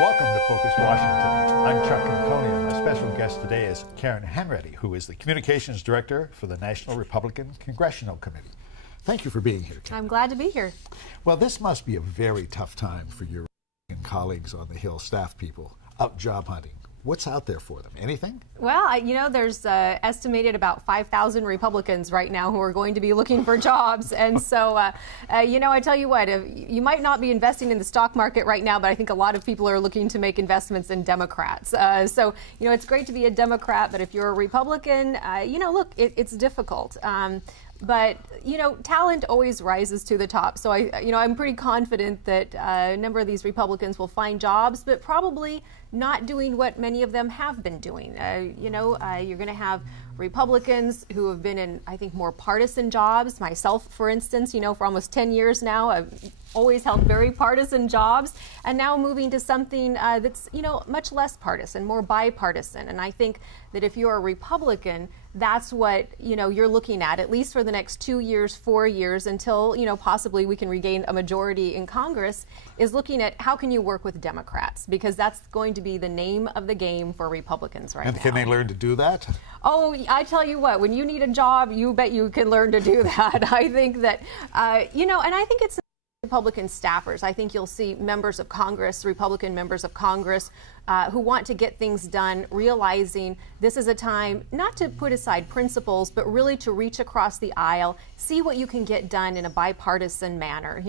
Welcome to Focus Washington. I'm Chuck Conconi, and my special guest today is Karen Hanretty, who is the Communications Director for the National Republican Congressional Committee. Thank you for being here, Karen. I'm glad to be here. Well, this must be a very tough time for your colleagues on the Hill, staff people, out job hunting. What's out there for them? Anything? Well, there's estimated about 5,000 Republicans right now who are going to be looking for jobs. And so, I tell you what, you might not be investing in the stock market right now, but I think a lot of people are looking to make investments in Democrats. It's great to be a Democrat, but if you're a Republican, look, it's difficult. But talent always rises to the top. So I'm pretty confident that a number of these Republicans will find jobs, but probably not doing what many of them have been doing. You're going to have Republicans who have been in, I think, more partisan jobs. Myself, for instance, for almost 10 years now, I've always held very partisan jobs, and now moving to something that's, much less partisan, more bipartisan. And I think that if you're a Republican, that's what, you're looking at least for the next 2 years, 4 years, until, possibly we can regain a majority in Congress, is looking at how can you work with Democrats, because that's going to be the name of the game for Republicans right now. And can they learn to do that? Oh, I tell you what, when you need a job, you bet you can learn to do that. I think that, and I think it's Republican staffers. I think you'll see members of Congress, Republican members of Congress, who want to get things done, realizing this is a time not to put aside principles, but really to reach across the aisle, see what you can get done in a bipartisan manner.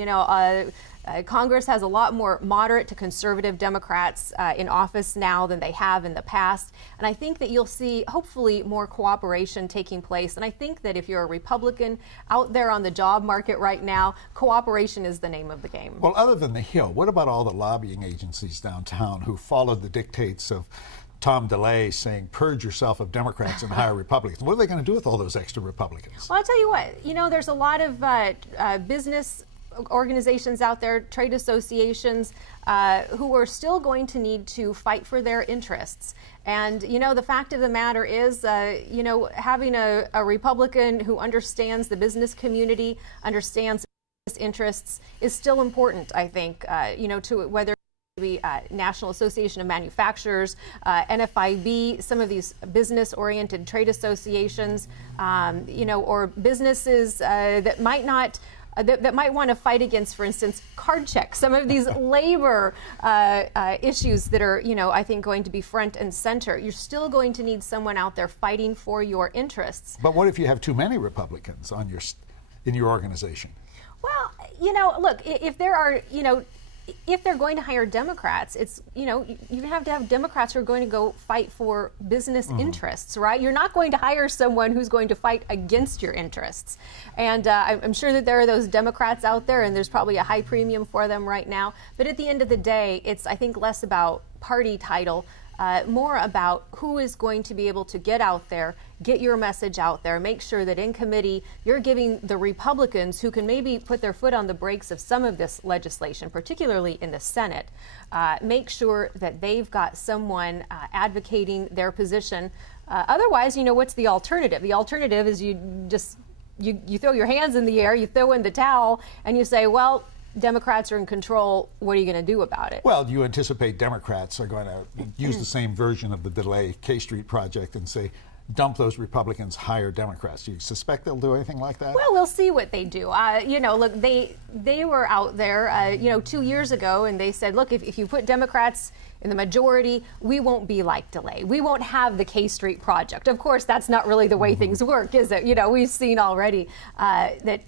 Congress has a lot more moderate to conservative Democrats in office now than they have in the past. And I think that you'll see, hopefully, more cooperation taking place. And I think that if you're a Republican out there on the job market right now, cooperation is the name of the game. Well, other than the Hill, what about all the lobbying agencies downtown who followed the dictates of Tom DeLay saying, purge yourself of Democrats and hire Republicans? What are they going to do with all those extra Republicans? Well, I'll tell you what, there's a lot of business organizations out there, trade associations, who are still going to need to fight for their interests. And, the fact of the matter is, having a Republican who understands the business community, understands business interests, is still important, I think, to whether the National Association of Manufacturers, NFIB, some of these business-oriented trade associations, or businesses that might not that might want to fight against, for instance, card checks, some of these labor issues that are, I think going to be front and center. You're still going to need someone out there fighting for your interests. But what if you have too many Republicans in your organization? Well, look, if there are, if they're going to hire Democrats, it's, you have to have Democrats who are going to go fight for business interests, right? You're not going to hire someone who's going to fight against your interests. And I'm sure that there are those Democrats out there, and there's probably a high premium for them right now. But at the end of the day, it's, I think, less about party title, more about who is going to be able to get out there, get your message out there, make sure that in committee you're giving the Republicans who can maybe put their foot on the brakes of some of this legislation, particularly in the Senate, make sure that they've got someone advocating their position. Otherwise, what's the alternative? The alternative is you throw your hands in the air, you throw in the towel, and you say, well, Democrats are in control. What are you going to do about it? Well, do you anticipate Democrats are going to use the same version of the DeLay K Street project and say, dump those Republicans, hire Democrats? Do you suspect they'll do anything like that? Well, we'll see what they do. Look, they were out there, 2 years ago, and they said, look, if you put Democrats in the majority, we won't be like DeLay. We won't have the K Street project. Of course, that's not really the way things work, is it? We've seen already that,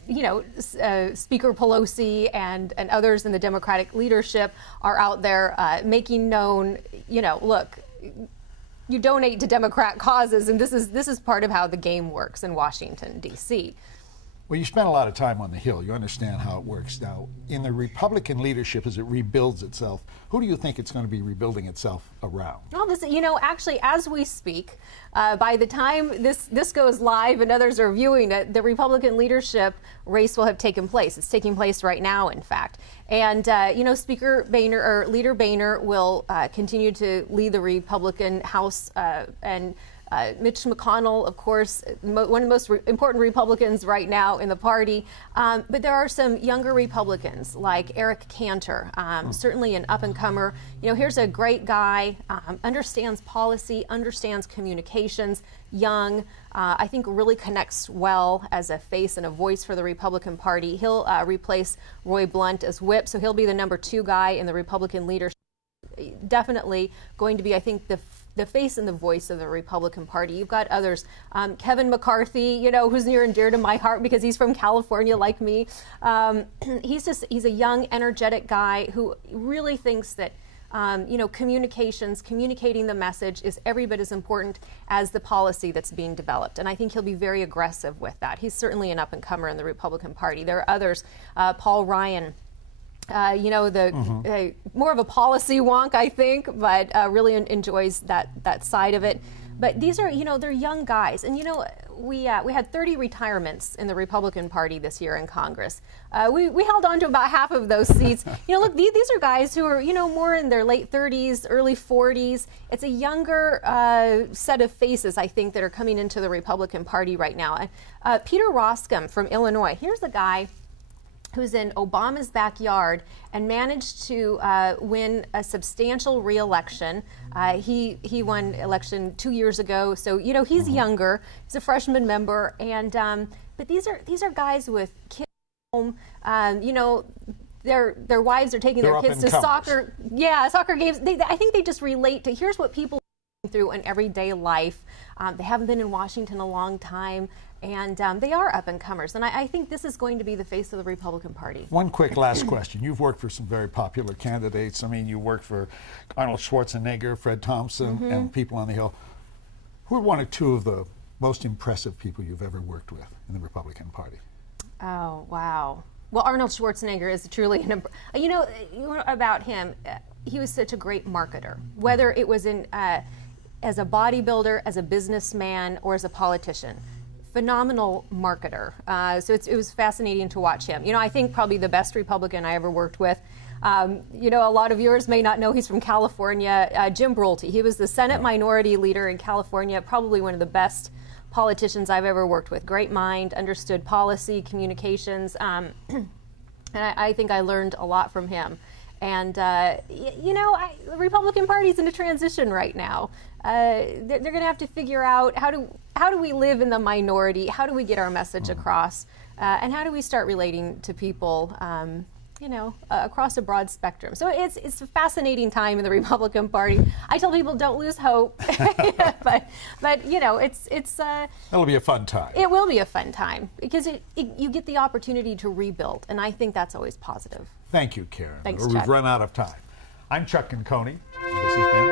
Speaker Pelosi and others in the Democratic leadership are out there making known, look, you donate to Democrat causes, and this is part of how the game works in Washington, D.C. Well, you spent a lot of time on the Hill. You understand how it works. Now, in the Republican leadership, as it rebuilds itself, who do you think it's going to be rebuilding itself around? Well, actually, as we speak, by the time this goes live and others are viewing it, the Republican leadership race will have taken place. It's taking place right now, in fact. And, Speaker Boehner, or Leader Boehner, will continue to lead the Republican House and Mitch McConnell, of course, one of the most important Republicans right now in the party. But there are some younger Republicans like Eric Cantor, certainly an up-and-comer. You know, here's a great guy, understands policy, understands communications, young, I think really connects well as a face and a voice for the Republican Party. He'll replace Roy Blunt as whip, so he'll be the #2 guy in the Republican leadership. Definitely going to be, I think, the face and the voice of the Republican Party. You've got others. Kevin McCarthy, you know, who's near and dear to my heart because he's from California like me. He's a young, energetic guy who really thinks that you know, communicating the message is every bit as important as the policy that's being developed. And I think he'll be very aggressive with that. He's certainly an up-and-comer in the Republican Party. There are others. Paul Ryan, you know, more of a policy wonk, I think, but really enjoys that side of it. But these are, you know, they're young guys. And, you know, we had 30 retirements in the Republican Party this year in Congress. We held on to about half of those seats. You know, look, these are guys who are, you know, more in their late 30s, early 40s. It's a younger set of faces, I think, that are coming into the Republican Party right now. Peter Roskam from Illinois, here's a guy who's in Obama's backyard and managed to win a substantial re-election. He won election 2 years ago, so you know he's younger. He's a freshman member, and but these are guys with kids at home. You know, their wives are taking their kids to soccer games. I think they just relate to here's what people are going through in everyday life. They haven't been in Washington a long time. And they are up-and-comers. And I think this is going to be the face of the Republican Party. One quick last question. You've worked for some very popular candidates. I mean, you worked for Arnold Schwarzenegger, Fred Thompson, and people on the Hill. Who are one or two of the most impressive people you've ever worked with in the Republican Party? Oh, wow. Well, Arnold Schwarzenegger is truly an you know about him, he was such a great marketer. Whether it was in as a bodybuilder, as a businessman, or as a politician. Phenomenal marketer. So it was fascinating to watch him. You know, I think probably the best Republican I ever worked with. You know, a lot of viewers may not know he's from California. Jim Brulte. He was the Senate Minority Leader in California, probably one of the best politicians I've ever worked with. Great mind, understood policy, communications. And I think I learned a lot from him. And, you know, the Republican Party's in a transition right now. They're going to have to figure out how do we live in the minority? How do we get our message across? And how do we start relating to people, you know, across a broad spectrum? So it's a fascinating time in the Republican Party. I tell people don't lose hope, but you know, it'll be a fun time. It will be a fun time because you get the opportunity to rebuild, and I think that's always positive. Thank you, Karen. Thanks, We've Chuck. run out of time. I'm Chuck Conconi. This has been